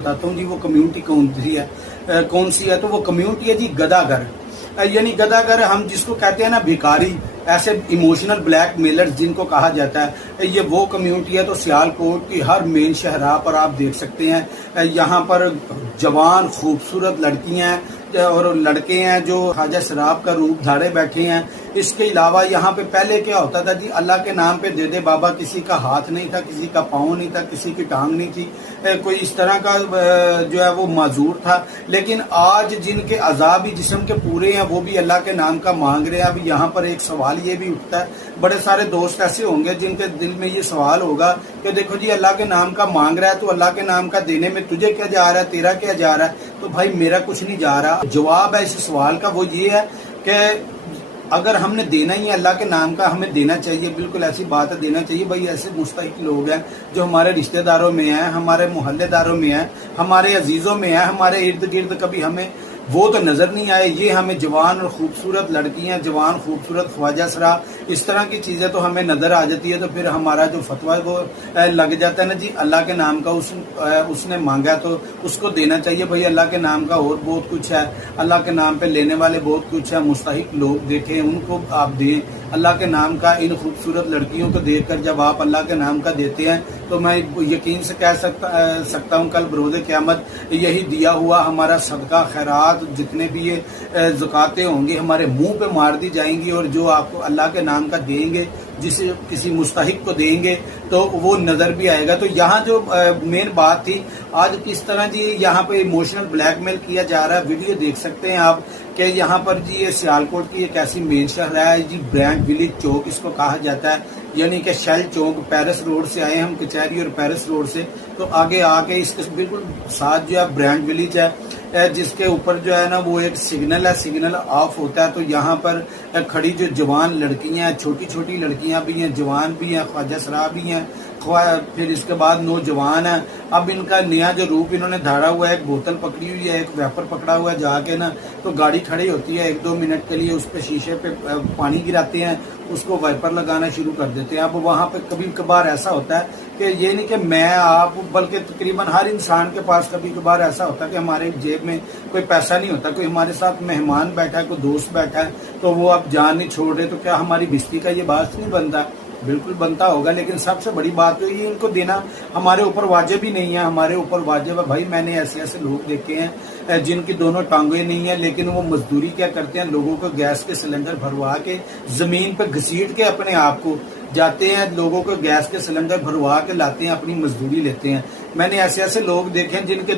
बताता हूँ जी वो कम्युनिटी कौन सी है। तो वो कम्युनिटी है जी गदागर। यानी गदागर हम जिसको कहते हैं ना भिखारी, ऐसे इमोशनल ब्लैकमेलर जिनको कहा जाता है, ये वो कम्युनिटी है। तो सियालकोट की हर मेन शहरा पर आप देख सकते हैं यहाँ पर जवान खूबसूरत लड़कियां और लड़के हैं जो ख्वाजा शराब का रूप धारे बैठे हैं। इसके अलावा यहाँ पे पहले क्या होता था जी, अल्लाह के नाम पे दे दे बाबा, किसी का हाथ नहीं था, किसी का पाँव नहीं था, किसी की टांग नहीं थी, कोई इस तरह का जो है वो माजूर था। लेकिन आज जिनके अजाब जिस्म के पूरे हैं वो भी अल्लाह के नाम का मांग रहे हैं। अब यहाँ पर एक सवाल ये भी उठता है, बड़े सारे दोस्त ऐसे होंगे जिनके दिल में ये सवाल होगा कि देखो जी अल्लाह के नाम का मांग रहा है तो अल्लाह के नाम का देने में तुझे क्या जा रहा है, तेरा क्या जा रहा है। तो भाई मेरा कुछ नहीं जा रहा। जवाब है इस सवाल का वो ये है कि अगर हमने देना ही है अल्लाह के नाम का, हमें देना चाहिए। बिल्कुल ऐसी बात है, देना चाहिए। भाई ऐसे मुस्तहिक लोग हैं जो हमारे रिश्तेदारों में हैं, हमारे मोहल्लेदारों में हैं, हमारे अजीजों में हैं, हमारे इर्द गिर्द कभी हमें वो तो नजर नहीं आए। ये हमें जवान और खूबसूरत लड़कियां, जवान खूबसूरत ख्वाजा सरा, इस तरह की चीजें तो हमें नजर आ जाती है। तो फिर हमारा जो फतवा है वो लग जाता है ना जी, अल्लाह के नाम का उसने मांगा तो उसको देना चाहिए। भाई अल्लाह के नाम का और बहुत कुछ है, अल्लाह के नाम पे लेने वाले बहुत कुछ है। मुस्तहिक लोग देखें, उनको आप दें अल्लाह के नाम का। इन खूबसूरत लड़कियों को देखकर जब आप अल्लाह के नाम का देते हैं तो मैं यकीन से कह सकता हूँ कल बरोज़े क़यामत यही दिया हुआ हमारा सदका खैरात जितने भी ये ज़कातें होंगी हमारे मुंह पे मार दी जाएंगी। और जो आपको अल्लाह के नाम का देंगे, जिसे किसी मुस्तहिक को देंगे तो वो नज़र भी आएगा। तो यहाँ जो मेन बात थी आज किस तरह जी यहाँ पे इमोशनल ब्लैकमेल किया जा रहा है, वीडियो देख सकते हैं आप कि यहाँ पर जी ये सियालकोट की एक ऐसी मेन शहर है जी, ब्रांड विलेज चौक इसको कहा जाता है। यानी कि शेल चौक, पेरिस रोड से आए हम, कचहरी और पेरिस रोड से, तो आगे आके इसके बिल्कुल साथ जो है ब्रांड विलेज है, जिसके ऊपर जो है ना वो एक सिग्नल है, सिग्नल ऑफ होता है। तो यहाँ पर खड़ी जो जवान लड़कियां हैं, छोटी छोटी लड़कियां भी हैं, जवान भी हैं, ख्वाजा सरा भी हैं, फिर इसके बाद नौजवान है। अब इनका नया जो रूप इन्होंने धारा हुआ है, एक बोतल पकड़ी हुई है, एक वेपर पकड़ा हुआ है, जाके ना तो गाड़ी खड़ी होती है 1-2 मिनट के लिए, उस पे शीशे पे पानी गिराते हैं, उसको वाइपर लगाना शुरू कर देते हैं। अब वहाँ पे कभी कभार ऐसा होता है कि ये नहीं कि मैं आप, बल्कि तकरीबन हर इंसान के पास कभी कभार ऐसा होता है कि हमारे जेब में कोई पैसा नहीं होता, कोई हमारे साथ मेहमान बैठा है, कोई दोस्त बैठा है, तो वो आप जान नहीं छोड़ रहे, तो क्या हमारी भिस्ती का ये बात नहीं बनता? बिल्कुल बनता होगा। लेकिन सबसे बड़ी बात तो ये इनको देना हमारे ऊपर वाजिब ही नहीं है। हमारे ऊपर वाजिब है भाई, मैंने ऐसे ऐसे लोग देखे हैं जिनकी दोनों टांगें नहीं है, लेकिन वो मजदूरी क्या करते हैं, लोगों को गैस के सिलेंडर भरवा के जमीन पर घसीट के अपने आप को जाते हैं, लोगों को गैस के सिलेंडर भरवा के लाते हैं, अपनी मजदूरी लेते हैं। मैंने ऐसे ऐसे लोग देखे हैं जिनके